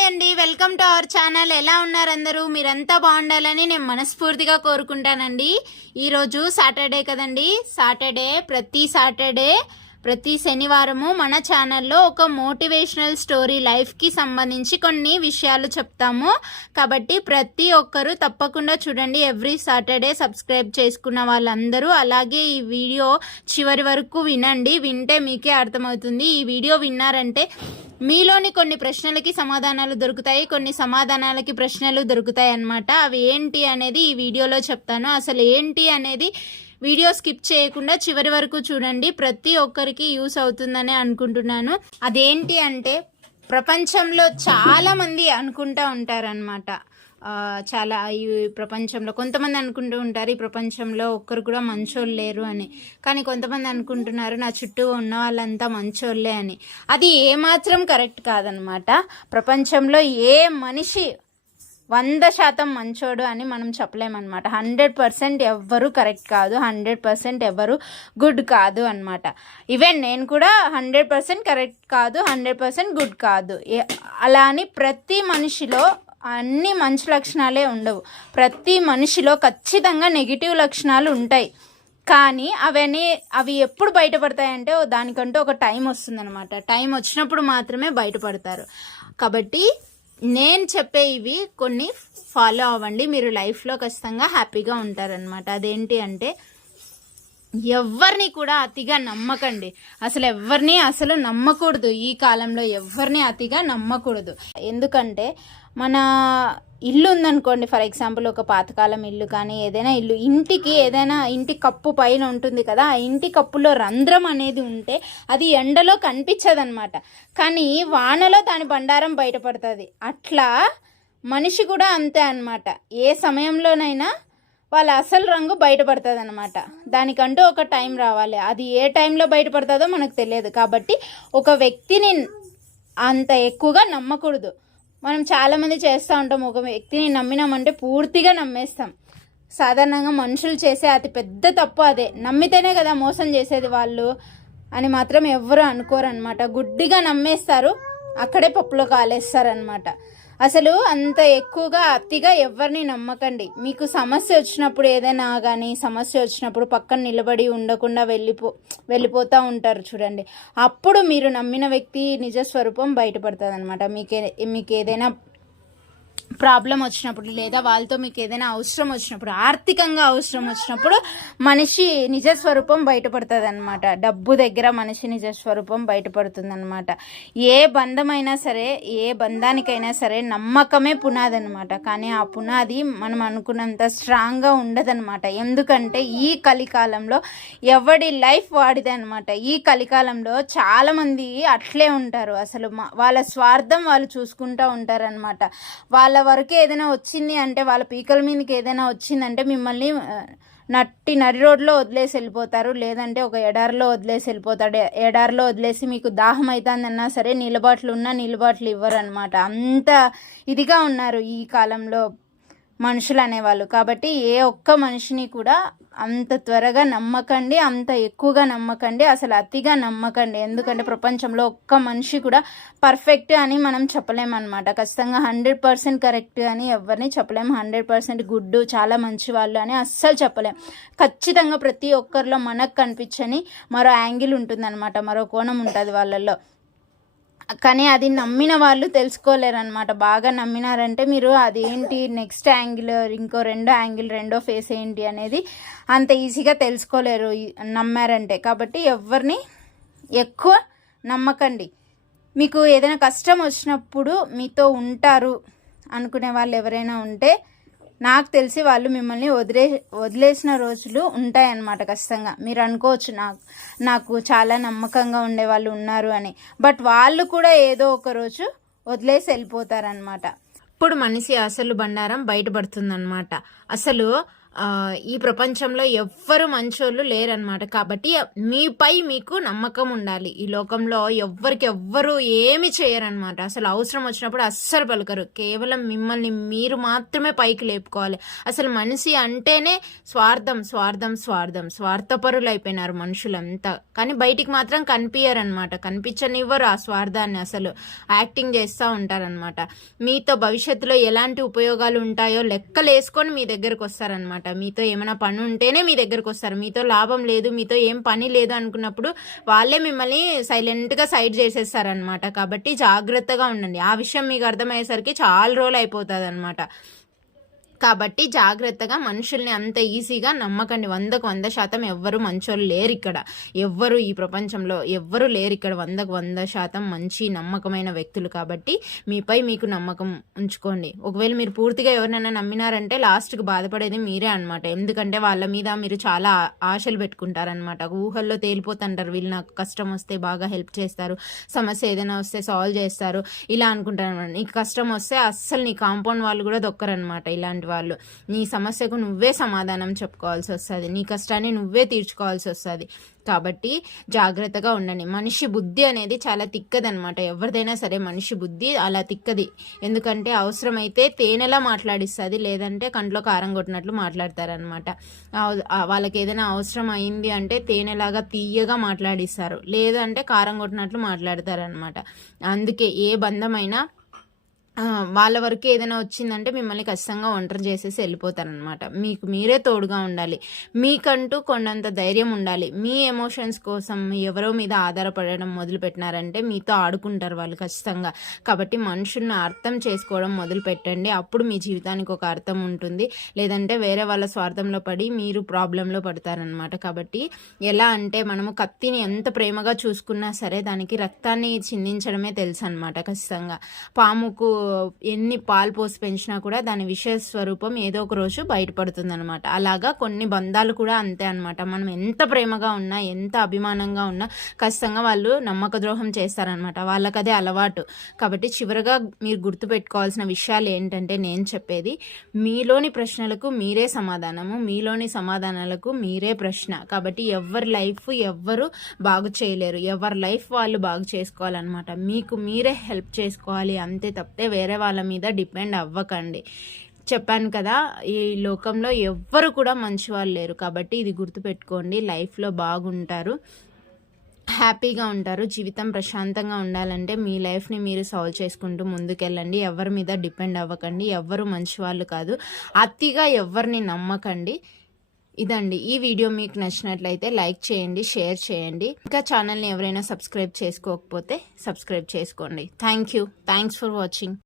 Hi అండి welcome to our channel. ఎలా ఉన్నారు అందరూ? మీరంతా బాగుండాలని నేను మనస్ఫూర్తిగా కోరుకుంటానండి. ఈరోజు సాటర్డే కదండి. సాటర్డే ప్రతి సాటర్డే ప్రతి శనివారము మన ఛానల్లో ఒక మోటివేషనల్ స్టోరీ లైఫ్కి సంబంధించి కొన్ని విషయాలు చెప్తాము. కాబట్టి ప్రతి ఒక్కరూ తప్పకుండా చూడండి. ఎవ్రీ సాటర్డే సబ్స్క్రైబ్ చేసుకున్న వాళ్ళందరూ అలాగే ఈ వీడియో చివరి వరకు వినండి. వింటే మీకే అర్థమవుతుంది. ఈ వీడియో విన్నారంటే మీలోని కొన్ని ప్రశ్నలకి సమాధానాలు దొరుకుతాయి. కొన్ని సమాధానాలకి ప్రశ్నలు దొరుకుతాయి అన్నమాట అవి ఏంటి అనేది ఈ వీడియోలో చెప్తాను. అసలు ఏంటి అనేది వీడియో స్కిప్ చేయకుండా చివరి వరకు చూడండి. ప్రతి ఒక్కరికి యూస్ అవుతుందని అనుకుంటున్నాను. అదేంటి అంటే ప్రపంచంలో చాలా మంది అనుకుంటా ఉంటారనమాట చాలా ఈ ప్రపంచంలో కొంతమంది అనుకుంటూ ఉంటారు ఈ ప్రపంచంలో ఒక్కరు కూడా మంచోళ్ళు లేరు అని. కానీ కొంతమంది అనుకుంటున్నారు నా చుట్టూ ఉన్న వాళ్ళంతా మంచోళ్ళే అని. అది ఏమాత్రం కరెక్ట్ కాదనమాట ప్రపంచంలో ఏ మనిషి వంద శాతం మంచోడు అని మనం చెప్పలేమన్నమాట. హండ్రెడ్ పర్సెంట్ ఎవ్వరు కరెక్ట్ కాదు. హండ్రెడ్ పర్సెంట్ ఎవరు గుడ్ కాదు అనమాట ఈవెన్ నేను కూడా హండ్రెడ్ పర్సెంట్ కరెక్ట్ కాదు హండ్రెడ్ పర్సెంట్ గుడ్ కాదు. అలా అని ప్రతి మనిషిలో అన్ని మంచి లక్షణాలే ఉండవు. ప్రతి మనిషిలో ఖచ్చితంగా నెగిటివ్ లక్షణాలు ఉంటాయి. కానీ అవన్నీ అవి ఎప్పుడు బయటపడతాయంటే దానికంటూ ఒక టైం వస్తుందన్నమాట. టైం వచ్చినప్పుడు మాత్రమే బయటపడతారు. కాబట్టి నేను చెప్పే ఇవి కొన్ని ఫాలో అవ్వండి. మీరు లైఫ్లో ఖచ్చితంగా హ్యాపీగా ఉంటారనమాట అదేంటి అంటే ఎవరిని కూడా అతిగా నమ్మకండి. అసలు ఎవరిని అసలు నమ్మకూడదు. ఈ కాలంలో ఎవరిని అతిగా నమ్మకూడదు. ఎందుకంటే మన ఇల్లు ఉందనుకోండి ఫర్ ఎగ్జాంపుల్ ఒక పాతకాలం ఇల్లు కానీ ఏదైనా ఇల్లు ఇంటికి ఏదైనా ఇంటి కప్పు పైన ఉంటుంది కదా ఆ ఇంటి కప్పులో రంధ్రం అనేది ఉంటే అది ఎండలో కనిపించదనమాట కానీ వానలో దాని బండారం బయటపడుతుంది. అట్లా మనిషి కూడా అంతే అనమాట ఏ సమయంలోనైనా వాళ్ళ అసలు రంగు బయటపడుతుంది అనమాట దానికంటూ ఒక టైం రావాలి. అది ఏ టైంలో బయటపడుతుందో మనకు తెలియదు. కాబట్టి ఒక వ్యక్తిని అంత ఎక్కువగా నమ్మకూడదు. మనం చాలామంది చేస్తూ ఉంటాం. ఒక వ్యక్తిని నమ్మినామంటే పూర్తిగా నమ్మేస్తాం. సాధారణంగా మనుషులు చేసే అతి పెద్ద తప్పు అదే. నమ్మితేనే కదా మోసం చేసేది వాళ్ళు అని మాత్రం ఎవరు అనుకోరనమాట గుడ్డిగా నమ్మేస్తారు. అక్కడే పప్పులో కాలేస్తారనమాట అసలు అంత ఎక్కువగా అతిగా ఎవరిని నమ్మకండి. మీకు సమస్య వచ్చినప్పుడు ఏదైనా కానీ సమస్య వచ్చినప్పుడు పక్కన నిలబడి ఉండకుండా వెళ్ళిపో వెళ్ళిపోతూ ఉంటారు చూడండి. అప్పుడు మీరు నమ్మిన వ్యక్తి నిజ స్వరూపం బయటపడుతుంది అనమాట మీకే మీకు ఏదైనా ప్రాబ్లం వచ్చినప్పుడు లేదా వాళ్ళతో మీకు ఏదైనా అవసరం వచ్చినప్పుడు ఆర్థికంగా అవసరం వచ్చినప్పుడు మనిషి నిజ స్వరూపం బయటపడుతుంది అనమాట డబ్బు దగ్గర మనిషి నిజ స్వరూపం బయటపడుతుంది అనమాట ఏ బంధమైనా సరే ఏ బంధానికైనా సరే నమ్మకమే పునాది అనమాట కానీ ఆ పునాది మనం అనుకున్నంత స్ట్రాంగ్గా ఉండదనమాట ఎందుకంటే ఈ కలికాలంలో ఎవడి లైఫ్ వాడిదే అనమాట ఈ కలికాలంలో చాలామంది అట్లే ఉంటారు. అసలు వాళ్ళ స్వార్థం వాళ్ళు చూసుకుంటూ ఉంటారనమాట వాళ్ళ వరకు ఏదైనా వచ్చింది అంటే వాళ్ళ పీకల మీదకి ఏదైనా వచ్చిందంటే మిమ్మల్ని నట్టి నడి రోడ్లో వదిలేసి వెళ్ళిపోతారు. లేదంటే ఒక ఎడారిలో వదిలేసి వెళ్ళిపోతాడు. ఎడారిలో వదిలేసి మీకు దాహం అవుతుందన్నా సరే నిలబాట్లు ఉన్నా నిలబాట్లు ఇవ్వరు అనమాట అంత ఇదిగా ఉన్నారు ఈ కాలంలో మనుషులు అనేవాళ్ళు. కాబట్టి ఏ ఒక్క మనిషిని కూడా అంత త్వరగా నమ్మకండి అంత ఎక్కువగా నమ్మకండి అసలు అతిగా నమ్మకండి. ఎందుకంటే ప్రపంచంలో ఒక్క మనిషి కూడా పర్ఫెక్ట్ అని మనం చెప్పలేమన్నమాట. ఖచ్చితంగా హండ్రెడ్ పర్సెంట్ కరెక్ట్ అని ఎవరిని చెప్పలేము హండ్రెడ్ పర్సెంట్ గుడ్ చాలా మంచి వాళ్ళు అని అస్సలు చెప్పలేం. ఖచ్చితంగా ప్రతి ఒక్కరిలో మనకు కనిపించని మరో యాంగిల్ ఉంటుందన్నమాట. మరో కోణం ఉంటుంది వాళ్ళల్లో. కానీ అది నమ్మిన వాళ్ళు తెలుసుకోలేరనమాట బాగా నమ్మినారంటే మీరు అదేంటి నెక్స్ట్ యాంగిల్ ఇంకో రెండో యాంగిల్ రెండో ఫేస్ ఏంటి అనేది అంత ఈజీగా తెలుసుకోలేరు. నమ్మారంటే. కాబట్టి ఎవరిని ఎక్కువ నమ్మకండి. మీకు ఏదైనా కష్టం వచ్చినప్పుడు మీతో ఉంటారు అనుకునే వాళ్ళు ఎవరైనా ఉంటే నాకు తెలిసి వాళ్ళు మిమ్మల్ని వదిలే వదిలేసిన రోజులు ఉంటాయన్నమాట ఖచ్చితంగా. మీరు అనుకోవచ్చు నాకు నాకు చాలా నమ్మకంగా ఉండే వాళ్ళు ఉన్నారు అని. బట్ వాళ్ళు కూడా ఏదో ఒక రోజు వదిలేసి వెళ్ళిపోతారనమాట ఇప్పుడు మనిషి అసలు బండారం బయటపడుతుందన్నమాట. అసలు ఈ ప్రపంచంలో ఎవ్వరు మంచోళ్ళు లేరనమాట కాబట్టి మీపై మీకు నమ్మకం ఉండాలి. ఈ లోకంలో ఎవ్వరికి ఎవ్వరు ఏమి చేయరనమాట అసలు అవసరం వచ్చినప్పుడు అస్సలు పలకరు. కేవలం మిమ్మల్ని మీరు మాత్రమే పైకి లేపుకోవాలి. అసలు మనిషి అంటేనే స్వార్థం స్వార్థం స్వార్థం. స్వార్థపరులు అయిపోయినారు మనుషులంతా. కానీ బయటికి మాత్రం కనిపించరనమాట కనిపించనివ్వరు ఆ స్వార్థాన్ని అసలు. యాక్టింగ్ చేస్తూ ఉంటారనమాట మీతో భవిష్యత్తులో ఎలాంటి ఉపయోగాలు ఉంటాయో లెక్కలు వేసుకొని మీ దగ్గరకు వస్తారనమాట మీతో ఏమైనా పని ఉంటేనే మీ దగ్గరకు వస్తారు మీతో లాభం లేదు మీతో ఏం పని లేదు అనుకున్నప్పుడు వాళ్ళే మిమ్మల్ని సైలెంట్గా సైడ్ చేసేస్తారనమాట. కాబట్టి జాగ్రత్తగా ఉండండి. ఆ విషయం మీకు అర్థమయ్యేసరికి చాలా రోజులు అయిపోతుంది అనమాట కాబట్టి జాగ్రత్తగా మనుషుల్ని అంత ఈజీగా నమ్మకండి. వందకు వంద శాతం ఎవ్వరు మంచోళ్ళు లేరు ఇక్కడ. ఎవ్వరు ఈ ప్రపంచంలో ఎవ్వరు లేరు ఇక్కడ. వందకు వంద శాతం మంచి నమ్మకమైన వ్యక్తులు కాబట్టి మీపై మీకు నమ్మకం ఉంచుకోండి. ఒకవేళ మీరు పూర్తిగా ఎవరినైనా నమ్మినారంటే లాస్ట్కి బాధపడేది మీరే అనమాట ఎందుకంటే వాళ్ళ మీద మీరు చాలా ఆశలు పెట్టుకుంటారనమాట ఊహల్లో తేలిపోతుంటారు. వీళ్ళు నాకు కష్టం వస్తే బాగా హెల్ప్ చేస్తారు. సమస్య ఏదైనా వస్తే సాల్వ్ చేస్తారు. ఇలా అనుకుంటారు అనమాట నీకు కష్టం వస్తే అస్సలు నీ కాంపౌండ్ వాళ్ళు కూడా దొక్కరనమాట ఇలాంటి వాళ్ళు. నీ సమస్యకు నువ్వే సమాధానం చెప్పుకోవాల్సి వస్తుంది. నీ కష్టాన్ని నువ్వే తీర్చుకోవాల్సి వస్తుంది. కాబట్టి జాగ్రత్తగా ఉండండి. మనిషి బుద్ధి అనేది చాలా తిక్కదనమాట ఎవరిదైనా సరే మనిషి బుద్ధి అలా తిక్కది. ఎందుకంటే అవసరమైతే తేనెలా మాట్లాడిస్తుంది లేదంటే కంట్లో కారం కొట్టినట్లు మాట్లాడతారనమాట వాళ్ళకి ఏదైనా అవసరం అయింది అంటే తేనెలాగా తీయగా మాట్లాడిస్తారు లేదంటే కారం కొట్టినట్లు మాట్లాడతారనమాట అందుకే ఏ బంధమైనా వాళ్ళ వరకు ఏదైనా వచ్చిందంటే మిమ్మల్ని ఖచ్చితంగా ఒంటరి చేసేసి వెళ్ళిపోతారనమాట మీకు మీరే తోడుగా ఉండాలి. మీకంటూ కొండంత ధైర్యం ఉండాలి. మీ ఎమోషన్స్ కోసం ఎవరో మీద ఆధారపడడం మొదలుపెట్టినారంటే మీతో ఆడుకుంటారు వాళ్ళు ఖచ్చితంగా. కాబట్టి మనుషుల్ని అర్థం చేసుకోవడం మొదలు పెట్టండి అప్పుడు మీ జీవితానికి ఒక అర్థం ఉంటుంది. లేదంటే వేరే వాళ్ళ స్వార్థంలో పడి మీరు ప్రాబ్లంలో పడతారనమాట కాబట్టి ఎలా అంటే మనము కత్తిని ఎంత ప్రేమగా చూసుకున్నా సరే దానికి రక్తాన్ని చిందించడమే తెలుసు అనమాట ఖచ్చితంగా. పాముకు ఎన్ని పాలు పోసి పెంచినా కూడా దాని విషయ స్వరూపం ఏదో ఒక రోజు బయటపడుతుంది అనమాట అలాగా కొన్ని బంధాలు కూడా అంతే అనమాట మనం ఎంత ప్రేమగా ఉన్నా ఎంత అభిమానంగా ఉన్నా ఖచ్చితంగా వాళ్ళు నమ్మక ద్రోహం చేస్తారనమాట వాళ్ళకి అదే అలవాటు. కాబట్టి చివరగా మీరు గుర్తుపెట్టుకోవాల్సిన విషయాలు ఏంటంటే నేను చెప్పేది మీలోని ప్రశ్నలకు మీరే సమాధానము మీలోని సమాధానాలకు మీరే ప్రశ్న. కాబట్టి ఎవరి లైఫ్ ఎవ్వరు బాగు చేయలేరు. ఎవరి లైఫ్ వాళ్ళు బాగు చేసుకోవాలన్నమాట. మీకు మీరే హెల్ప్ చేసుకోవాలి. అంతే తప్పితే వేరే వాళ్ళ మీద డిపెండ్ అవ్వకండి. చెప్పాను కదా ఈ లోకంలో ఎవ్వరు కూడా మంచి వాళ్ళు లేరు. కాబట్టి ఇది గుర్తుపెట్టుకోండి లైఫ్లో బాగుంటారు హ్యాపీగా ఉంటారు జీవితం ప్రశాంతంగా ఉండాలంటే మీ లైఫ్ని మీరు సాల్వ్ చేసుకుంటూ ముందుకెళ్ళండి. ఎవరి మీద డిపెండ్ అవ్వకండి ఎవ్వరు మంచి వాళ్ళు కాదు. అతిగా ఎవరిని నమ్మకండి. ఇదండి. ఈ వీడియో మీకు నచ్చినట్లయితే లైక్ చేయండి షేర్ చేయండి. ఇంకా ఛానల్ని ఎవరైనా సబ్స్క్రైబ్ చేసుకోకపోతే సబ్స్క్రైబ్ చేసుకోండి. Thank you. Thanks for watching.